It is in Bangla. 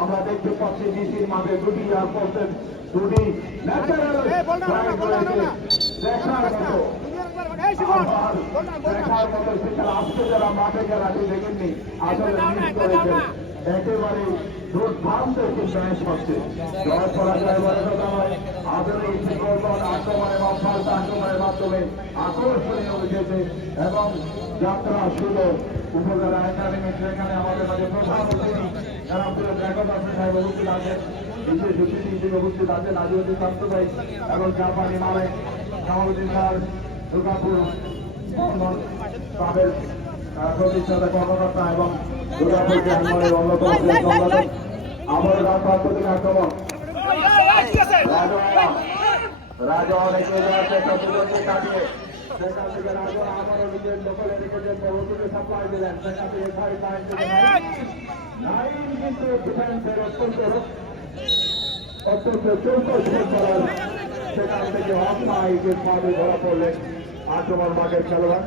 আমরা দেখতে পাচ্ছি ডিসির মাঠে দুটি দুটি যারা মাঠে যারা দেখেননি আসলে একেবারে দুর্দান্ত একটি ম্যাচ হচ্ছে জয় পরাজয় বলে কথা নয়। আসলে এই ফুটবল আক্রমণ এবং পাল্টা আক্রমণের মাধ্যমে আকর্ষণীয় উঠেছে এবং যাত্রা শুরু উপজেলা একাডেমি সেখানে আমাদের মাঝে প্রধান অতিথি যারা সাহেব উপস্থিত আছেন, বিশেষ অতিথি হিসেবে উপস্থিত আছেন আজিউদ্দিন শান্ত ভাই এবং জাপানি মালিক কামালুদ্দিন স্যার, দুর্গাপুর ক্লাবের প্রতিষ্ঠাতা কর্মকর্তা এবং দুর্গাপুর গ্রামের অন্যতম সম্পাদক। আমাদের রাজপক্ষ থেকে আক্রমণ রাজা অনেকে একটা সুযোগকে কাটিয়ে সেখান থেকে রাজা আবারও নিজের দখলে রেখেছেন, পরবর্তীতে সাপ্লাই দিলেন সেখান থেকে কিন্তু ডিফেন্সের অত্যন্ত চৌকস করার সেখান থেকে অফসাইডের ভাবে ধরা পড়লেন আক্রমণ মাঠের খেলোয়াড়।